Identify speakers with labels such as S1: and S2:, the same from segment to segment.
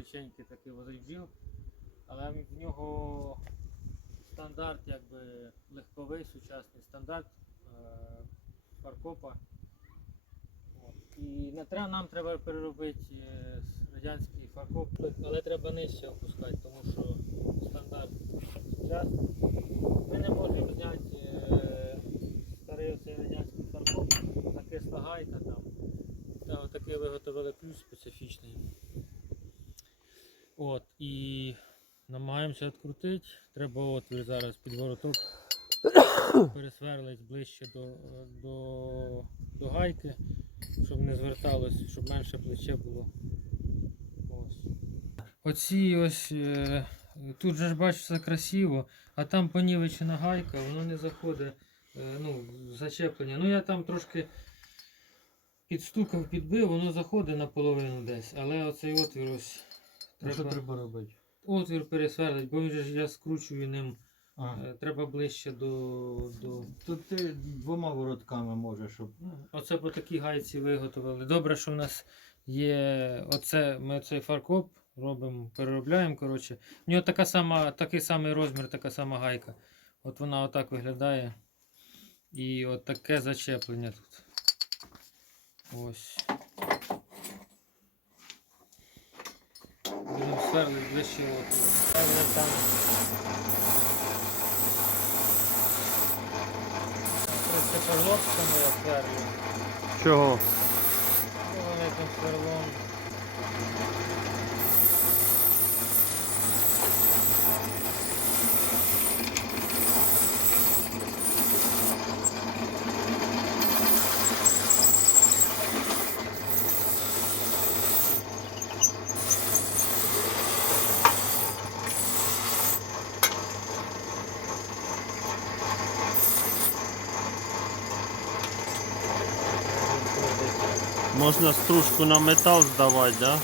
S1: величенький такий возить але в нього стандарт якби легковий, сучасний стандарт е, фаркопа. І не треба, нам треба переробити е, радянський фаркоп, але треба нижче опускати, тому що стандарт сучасний. Ми не можемо зняти е, старий оцей радянський фаркоп, закисла гайка там. Та отакий виготовили ключ специфічний. От, і намагаємося відкрутити. Треба отвір зараз під вороток пересверлить ближче до, до, до гайки, щоб не зверталось, щоб менше плече було. Ось. Оці ось. Е, тут же ж бачу все красиво, а там понівечена гайка, воно не заходить е, ну, зачеплення. Ну я там трошки підстукав, підбив, воно заходить наполовину десь, але оцей отвір ось.
S2: Ну, що
S1: Треба,
S2: треба робити?
S1: отвір пересверлить, бо він же ж я скручую ним.
S2: А.
S1: е, Треба ближче до. до...
S2: Тут ти двома воротками можеш, щоб.
S1: Ну, Оце по такій гайці виготовили. Добре, що в нас є. Оце, ми цей фаркоп робимо, переробляємо. Коротше. В нього така сама, такий самий розмір, така сама гайка. От вона отак виглядає. І от таке зачеплення тут. Ось. Будемо для. Там. Просто перловському я сверлю.
S2: Чого?
S1: Ну, великим сверлом.
S3: Можна стружку на метал здавати, да?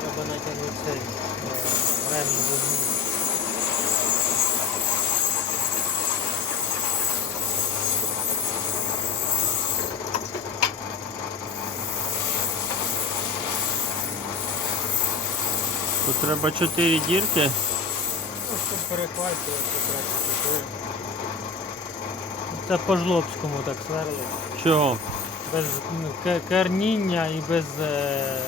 S1: Треба натягнути цей е, ремінь вогню.
S3: Тут треба 4 дірки.
S1: Ну, щоб перехватувати, краще чотири. Це по жлобському так сверлить.
S3: Чого?
S1: Без ну, керніння і без е,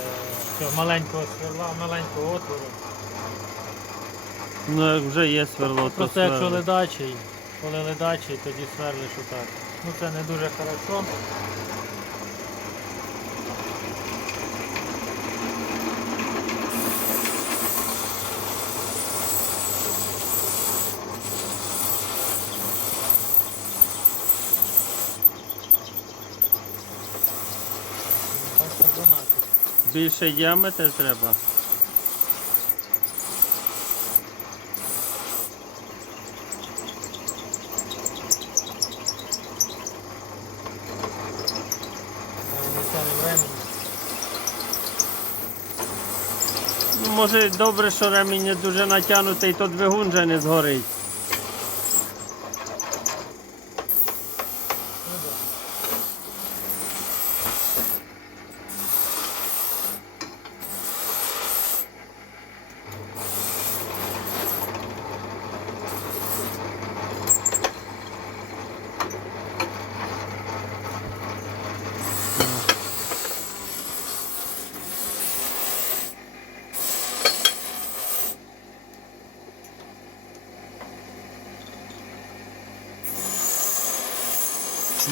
S1: цього маленького сверла, маленького отвору.
S3: Ну як вже є сверло, то
S1: Просто якщо
S3: сверло.
S1: ледачий, коли ледачий, тоді сверлиш отак. Ну це не дуже хорошо. Так, що 12.
S3: Більший діаметр треба. Ну, може добре, що ремінь не дуже натягнутий, то двигун вже не згорить.
S1: Ну да.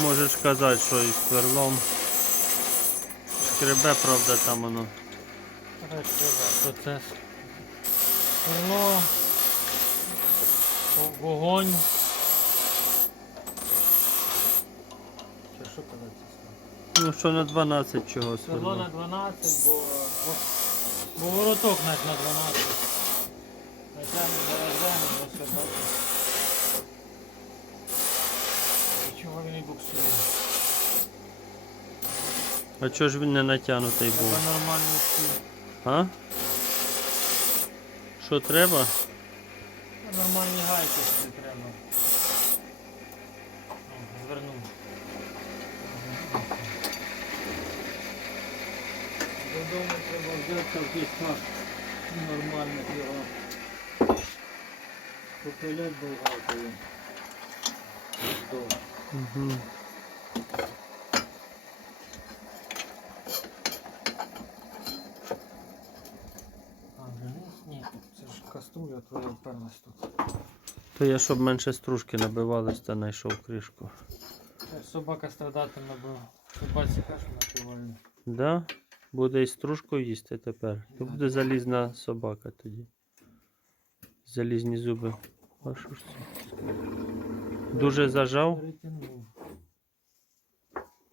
S3: Можеш казати, що із сверлом. Шкребе, правда, там воно.
S1: Процес. Сверло, вогонь. Чи що казати?
S3: Ну що на 12 чого
S1: Сверло на 12, бо, бо, вороток навіть на 12. Натягнемо заражаємо, ось як і буксує.
S3: А чого ж він не натягнутий
S1: Треба
S3: був?
S1: нормальний стіль.
S3: А? Що треба?
S1: Нормальні гайки ще треба. О, Звернув. Додому треба взяти якийсь нормальних його. Попилять болгаркою. Вдовж.
S3: Угу.
S1: А. Ні, це ж каструля твоя вперлась тут.
S3: То я, щоб менше стружки набивались, та знайшов кришку.
S1: Собака страдатиме, бо собаці кашу накривальну.
S3: Да? Буде і стружку їсти тепер. То буде залізна собака тоді. Залізні зуби. А що ж це? Дуже зажав.
S1: Перетягнув.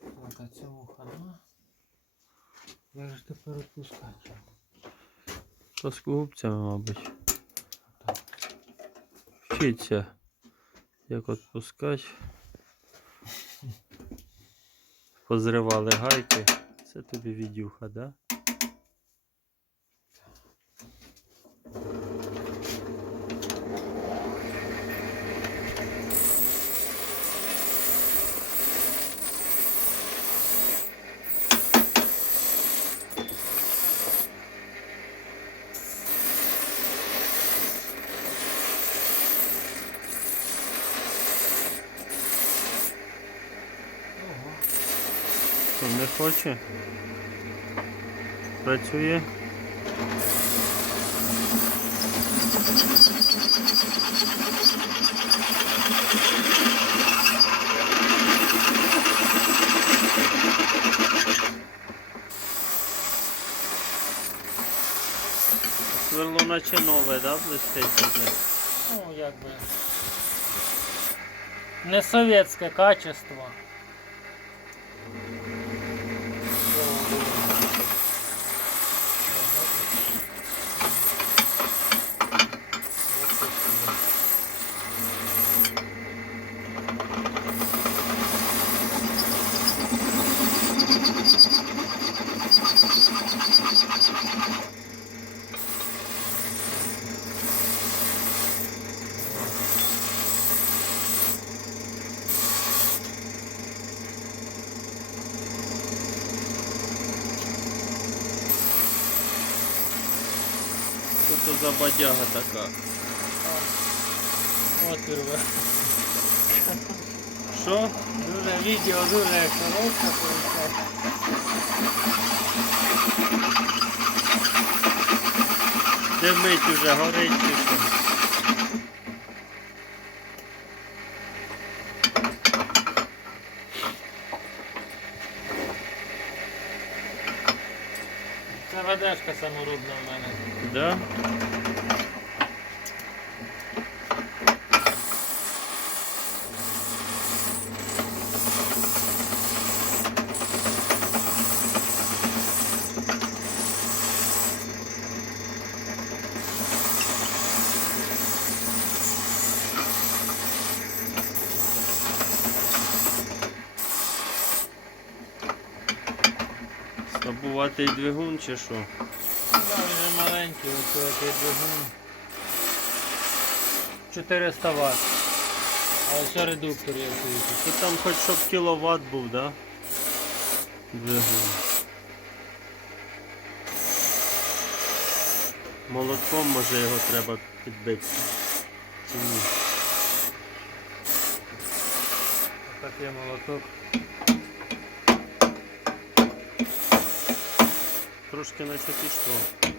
S1: Так, а цьому хана. Як ж тепер відпускати?
S3: Плоскогубцями, мабуть. Вчиться, як відпускати. Позривали гайки. Це тобі відюха, да? Не хоче? Працює? Сверло наче нове, да, блистить таке?
S1: Ну, якби. Не совєтське качество.
S3: Що бадяга така?
S1: От ви.
S3: Що?
S1: Дуже відео дуже коротке вийшло.
S3: Димить уже, горить чи що?
S1: Це ведешка саморубна в мене.
S3: Да? Слабуватий двигун чи що?
S1: Да, він же маленький, ось цей двигун. 400 Вт. А ось редуктор є стоїть.
S3: Ти там хоч щоб кіловат був, да? Двигун. Молотком може його треба підбити. Чи ні?
S1: Так є молоток.
S3: Трошки наче пішло.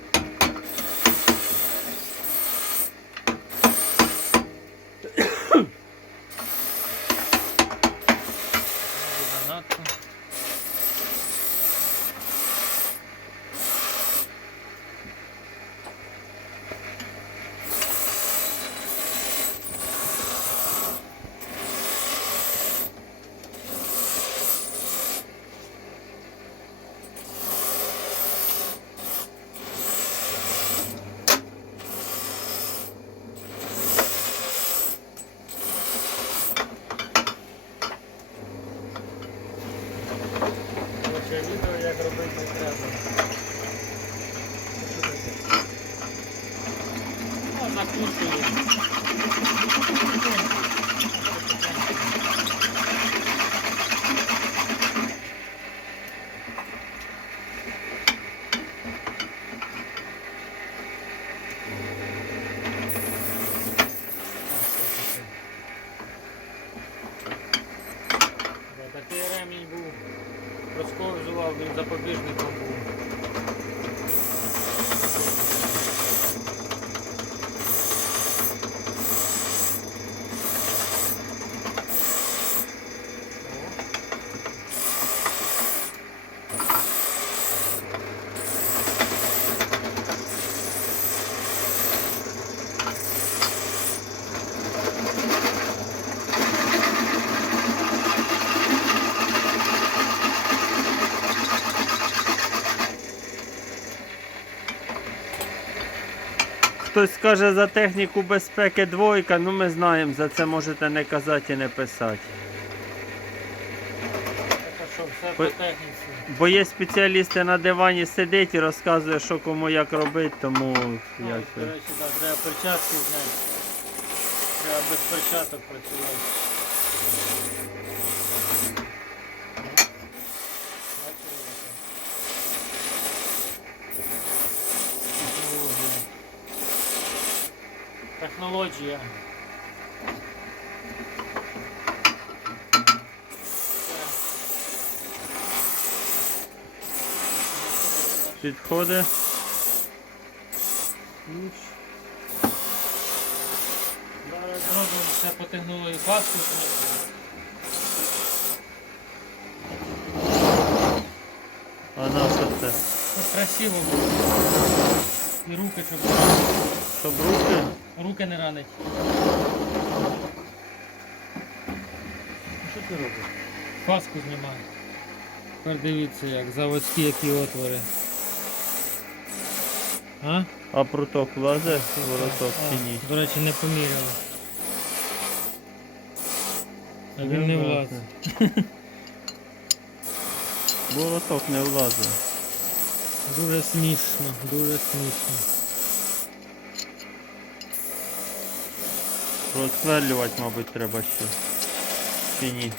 S1: Він запобіжником був.
S3: Хтось скаже за техніку безпеки двойка, ну ми знаємо, за це можете не казати і не писати.
S1: Що, все по техніці.
S3: Бо є спеціалісти на дивані сидить і розказує, що кому як робити, тому
S1: Ну,
S3: як
S1: до речі, так, треба перчатки зняти. Треба без перчаток працювати. Технологія.
S3: Підходить.
S1: Ключ. Зараз зробимо все по технології паску.
S3: А на це?
S1: Красиво було. І руки, щоб
S3: Щоб руки?
S1: руки не ранить.
S2: Що ти робиш?
S1: Паску знімаю. Тепер дивіться, як заводські які отвори. А?
S3: А пруток влазить, вороток чи ні?
S1: До речі, не поміряли. А він не влазить.
S3: Вороток не влазить.
S1: Дуже смішно, дуже смішно.
S3: Розсверлювати, мабуть, треба ще. Чи ні?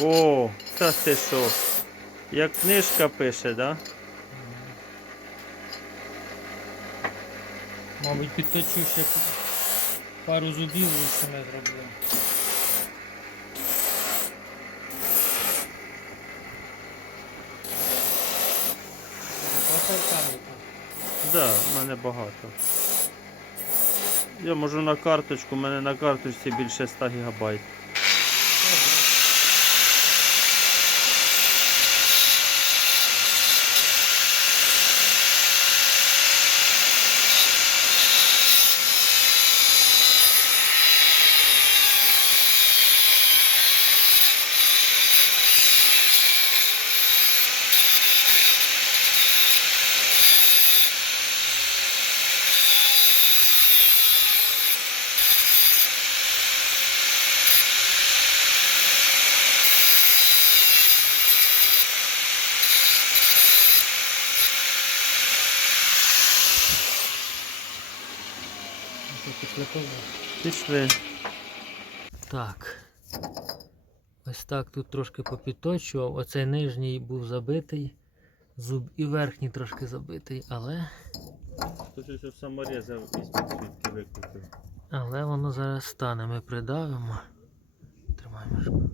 S3: О, та ти що? Як книжка пише, да?
S1: Мабуть, підточу ще пару зубів лише не зроблю.
S3: Да, в мене багато. Я можу на карточку, у мене на карточці більше 100 гігабайт. Пішли.
S1: Так. Ось так тут трошки попідточував. Оцей нижній був забитий. Зуб і верхній трошки забитий, але,
S3: Тут щось саморізав із підсвітки викрутив.
S1: але воно зараз стане. Ми придавимо. Тримай мишку.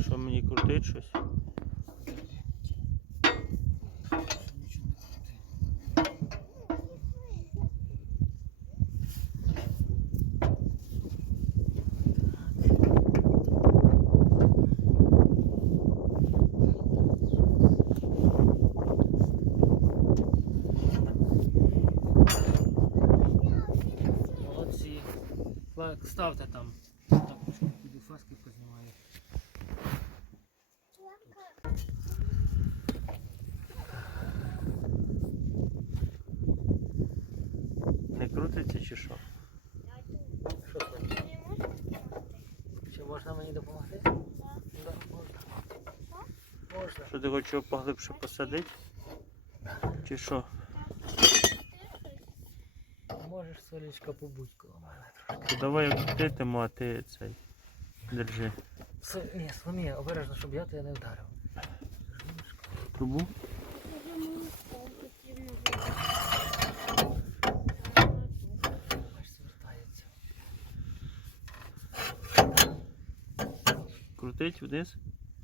S3: Що мені крутить щось?
S1: Але ставте там. Так, піду фаски познімаю.
S3: Не крутиться чи що?
S1: Що це? Чи можна мені допомогти? Да, можна. Можна.
S3: Що ти хочеш його поглибше посадити? Чи що?
S1: Можеш солічка побудь мене.
S3: Давай я крутитиму, а ти цей. Держи.
S1: Со... Ні, Соломія, обережно, щоб я тебе не вдарив.
S3: Трубу? Крутить вниз?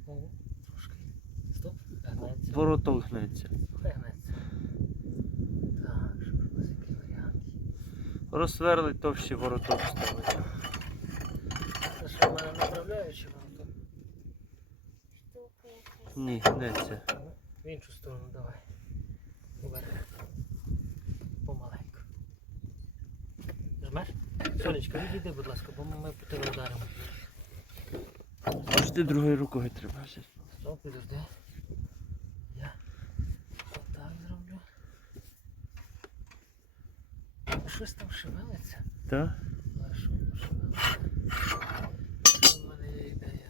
S1: О, трошки. Стоп.
S3: Вороток гнеться.
S1: Хай гнеться. Так, що ж у нас який варіант?
S3: Розсверлить товщий вороток ставить.
S1: Це що в мене направляючи вам то?
S3: Ні, гнеться.
S1: В іншу сторону давай. Вверх. Помаленьку. Жмеш? Сонечка, відійди, будь ласка, бо ми по тебе вдаримо.
S3: Аж другою рукою треба взяти.
S1: Стоп, підожди. Я отак зроблю. Щось там шевелиться.
S3: Так?
S1: А що воно шевелиться? В мене є ідея?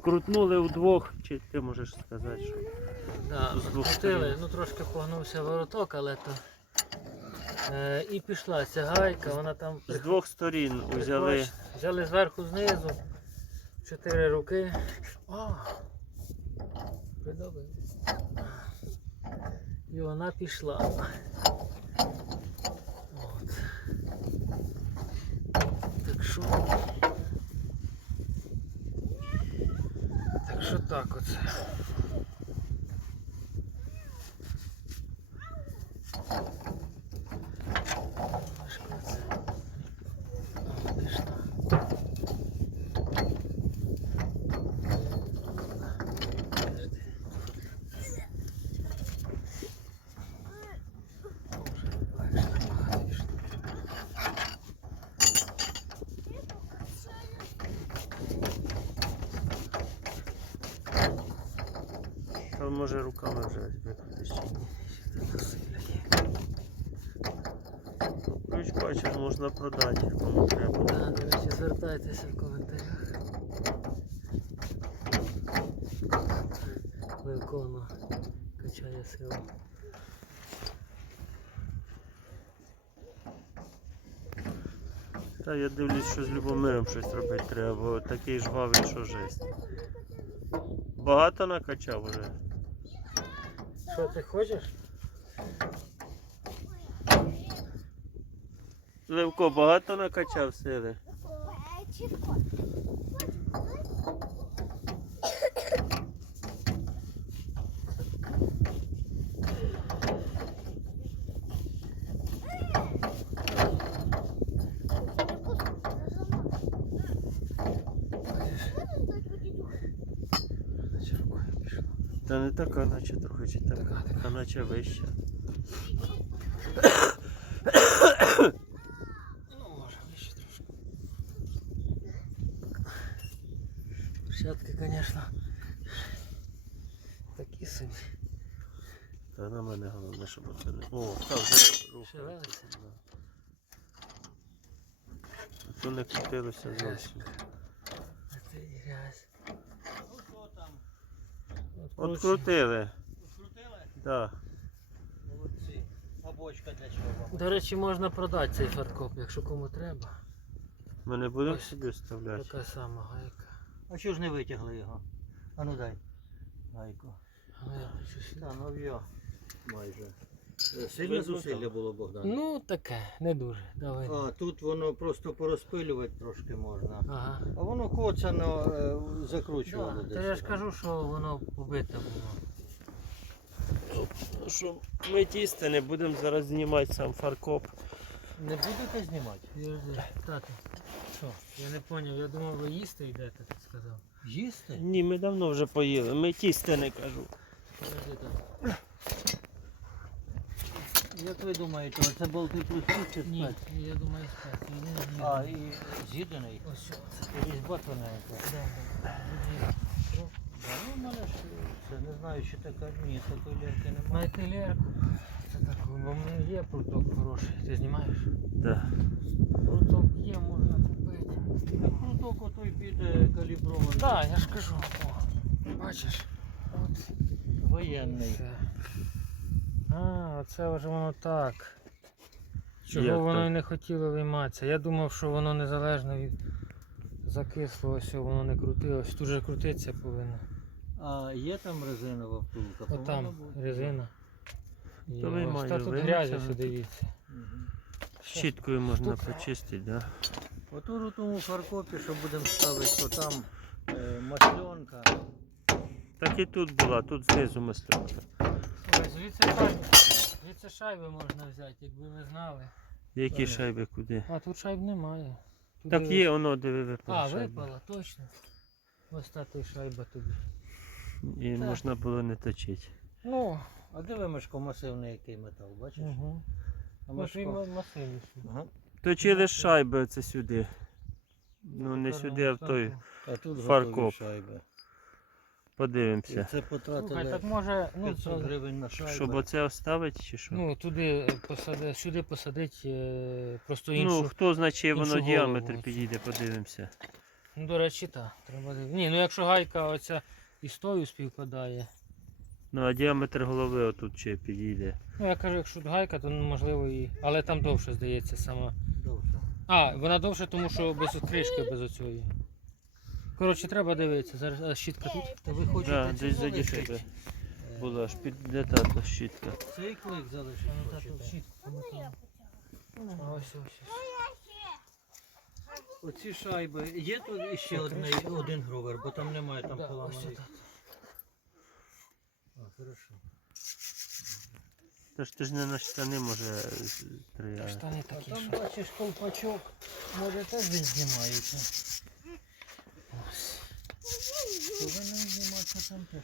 S3: Крутнули вдвох, чи ти можеш сказати, що.
S1: Да, крутили, ну трошки погнувся вороток, але то. Е, і пішла ця гайка, вона там
S3: З двох сторін взяли.
S1: Взяли зверху знизу. Чотири руки. А, придобив. І вона пішла. От. Так що. Так що так оце. Важко це. О, пішла.
S3: Що може руками вже викрутиш чи ні? Ключ можна продати, кому треба.
S1: Да, до речі, звертайтеся в коментарях. Левконо качає силу.
S3: Та я дивлюсь, що з Любомиром щось робити треба, бо такий жвавий, що жесть. Багато накачав уже.
S1: Що ти хочеш?
S3: Левко, багато накачав сили. Та не така, наче трохи чи така, а наче вища.
S1: Ну, може, вище трошки. Площадки, звісно, такі собі.
S3: Та на мене головне, щоб це не. О, та вже рухається. Да. А то не крутилося зовсім.
S1: А це і грязь.
S3: Открутили.
S2: Крутили?
S3: Так.
S2: Молодці. А бочка для чого?
S1: До речі, можна продати цей фаркоп, якщо кому треба.
S3: Ми не будемо
S1: Ось.
S3: собі вставляти.
S1: Така сама гайка.
S2: А чого ж не витягли його? А ну дай. Гайку.
S1: Але я хочу сюди.
S2: Майже. Е, Сильне зусилля було, Богдан?
S1: Ну таке, не дуже. Давай.
S2: А, тут воно просто порозпилювати трошки можна.
S1: Ага.
S2: А воно коцано е, закручувало
S1: Да,
S2: десь.
S1: та я ж кажу, що воно побите було.
S3: Ну що, ми тісти не будемо зараз знімати сам фаркоп.
S2: Не будете знімати?
S1: Тато. Що? Я не зрозумів, я думав, ви їсти йдете, ти сказав.
S2: Їсти?
S3: Ні, ми давно вже поїли. Ми тісти не кажу.
S1: Подожди, тато.
S2: Як ви думаєте, оце болти плюс чи
S1: Ні, я думаю, спец. Він не
S2: А, і з'єднаний?
S1: Ось.
S2: І різьба тоненька.
S1: Да, да.
S2: Да, ну, в мене ж це не знаю, чи така. Ні, такої лірки немає.
S1: Знайти лерку. Це так, бо в мене є пруток хороший. Ти знімаєш?
S3: Да.
S1: Пруток є, можна купити.
S2: Ну, Круток отой піде калібрований.
S1: Так, я ж кажу. О, бачиш? От.
S2: Воєнний.
S1: Все. А, оце вже воно так. Чого
S3: Як
S1: воно
S3: так?
S1: і не хотіло вийматися. Я думав, що воно незалежно від закисло, воно не крутилось. Тут же крутитися повинно.
S2: А є там резинова втулка?
S1: Отам
S2: Повинна бути.
S1: резина. І
S3: То
S1: ось та тут грязь, ось дивіться.
S2: Мгм.
S3: Щіткою можна
S1: Штука.
S3: почистити, да?
S2: Отут у тому фаркопі, що будемо ставити, то там е, масленка.
S3: Так і тут була, тут знизу масленка.
S1: Звідси шайби. Звідси шайби можна взяти, якби ви знали.
S3: Які
S2: Понятно.
S3: шайби куди?
S1: А тут шайб немає. Тут
S3: Так є, воно диви випало.
S1: А,
S3: шайба.
S1: випала, точно. Ось та ти шайба тобі.
S3: І
S1: Так.
S3: можна було не точити.
S2: Ну, а диви мишко масивний який метал, бачиш?
S1: Угу.
S2: А
S1: Ось він
S2: мишко.
S1: масивніший.
S2: Ага.
S3: Точили ж шайби оце сюди. Ну не сюди, а в той.
S2: А тут
S3: Фаркоп.
S2: шайби.
S3: Подивимося.
S2: це
S1: Слухай,
S2: потратили
S1: так може, ну,
S2: 500
S1: це-
S2: гривень на шайбу.
S3: Щоб оце оставити чи що?
S1: ну туди посади, сюди посадить е, просто іншу.
S3: Ну,
S1: Ну,
S3: хто значить, воно
S1: іншу
S3: діаметр
S1: голову.
S3: підійде, подивимося.
S1: до речі, так. Треба див- Ні, ну якщо гайка оця і з тою співпадає.
S3: Ну а діаметр голови отут ще підійде.
S1: Ну я кажу, якщо гайка, то ну, можливо і. Але там довше здається сама.
S2: Довше.
S1: А, вона довше, тому що без кришки без оцієї. Коротше, треба дивитися. Зараз а, щітка тут.
S2: Ви хочете
S3: Да, десь заді
S2: залишити?
S3: тебе
S2: Е,
S3: була аж під де та та щітка.
S2: Цей клик залишити
S1: Ну, та тут
S2: хочете?
S1: щітку. помотала. А ось ось. ось.
S2: Оці шайби. Є тут ще одне, один гровер, бо там немає там
S1: Да, ось
S2: поламаний.
S1: отак.
S2: А, хорошо.
S3: Та ж ти ж не на штани може стріляти.
S1: Штани
S2: А
S1: такі,
S2: там
S1: що.
S2: бачиш колпачок, може теж він знімається.
S1: Ось.
S2: Повинен зніматися там теж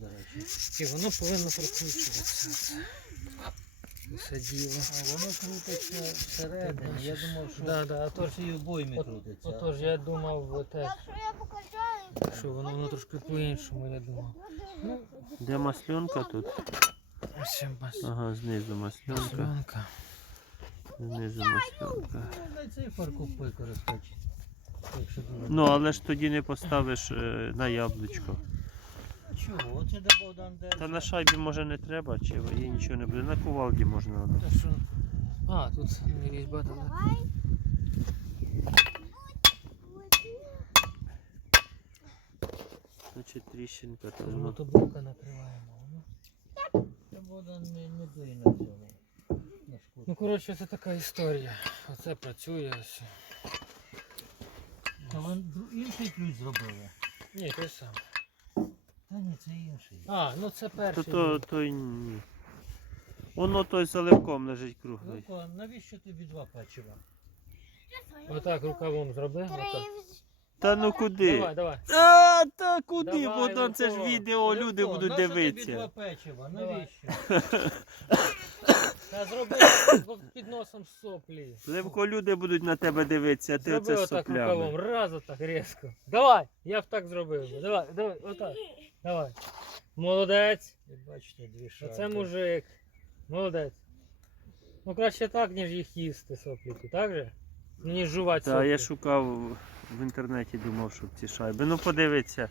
S2: до речі.
S1: І воно повинно прикручуватися. Це діло.
S2: А воно крутиться всередині. Я думав, що
S1: Да, да, а
S2: то ж і обойми
S1: От-
S2: крутиться.
S1: Отож я думав оте, що воно, воно трошки по-іншому, я думав.
S3: Де масленка тут?
S1: ось я бачу.
S3: Ага, знизу масленка.
S1: Маслянка.
S3: Знизу масленка.
S2: Можна і використати.
S3: Ну, але ж тоді не поставиш е, на яблучко.
S2: Чого? Оце де Богдан держить.
S3: Та на шайбі може не треба, чи їй нічого не буде. На кувалді можна воно.
S1: Та що? А, тут не різьба так.
S3: Значить тріщинка,
S1: Тож
S3: воно.
S1: мотоблока накриваємо. ну.
S2: Та Богдан не, не дує на цьому. На шкуру.
S1: Ну, коротше, це така історія. Оце працює ось.
S2: Та вон інший ключ зробили.
S1: Ні, той самий.
S2: Та ні, це інший.
S1: А, ну це
S3: То,
S1: перший.
S3: то,
S1: був.
S3: той ні. Воно той заливком лежить круглий.
S2: Луко, навіщо тобі два печива?
S1: Отак рукавом зроби. Отак.
S3: Та ну куди?
S1: Давай, давай.
S3: А, та куди,
S1: Давай,
S3: Богдан, це ж
S1: Левко.
S3: відео, люди
S2: Луко,
S3: будуть
S2: нащо тобі два печива? Навіщо?
S1: Та зроби під носом соплі.
S3: Левко, люди будуть на тебе дивитися, а ти
S1: Зроби
S3: оце
S1: отак рукавом,
S3: соплями.
S1: раз отак різко. Давай, я б так зробив. би. Давай, давай, отак. Давай. Молодець.
S2: Бачите, дві шайби.
S1: Оце мужик. Молодець. Ну краще так, ніж їх їсти сопліки, так же? Ніж жувати
S3: Та
S1: соплі.
S3: я шукав в інтернеті, думав, щоб ці шайби. Ну подивиться.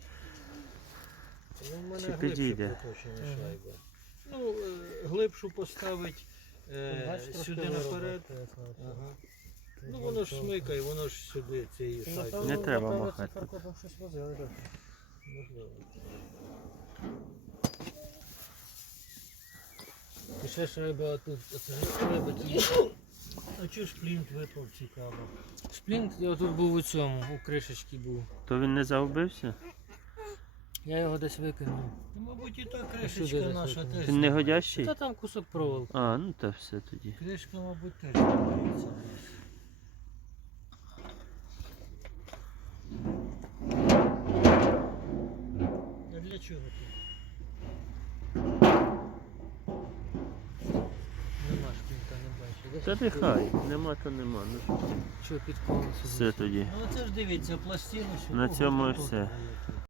S2: Ну, в мене
S3: Чи
S2: глибше
S3: підійде?
S2: проточені
S1: Мгм.
S2: шайби. Ну, е, глибшу поставить е, сюди наперед. Ага. Ну воно ж смикає, воно ж сюди цією
S1: Ну,
S3: Не треба махати.
S1: щось возили, так.
S2: Можливо.
S1: І ще шайба отут, оце ж шайба ті.
S2: А чого ж плінт випав цікаво?
S1: Шплінт отут був у цьому, у кришечці був.
S3: То він не загубився?
S1: Я його десь викинув.
S2: Ну, мабуть, і та кришечка
S1: десь
S2: наша
S1: викинув.
S2: теж.
S3: Він не годящий?
S1: Та там кусок проволоки.
S3: А, ну та все тоді.
S2: Кришка, мабуть, теж у нас. А для чого ти?
S1: Нема
S3: Та нехай, нема то нема. Ну,
S1: Що під колесо?
S3: все тоді.
S2: Ну це ж дивіться, пластину сюди.
S3: На цьому і все.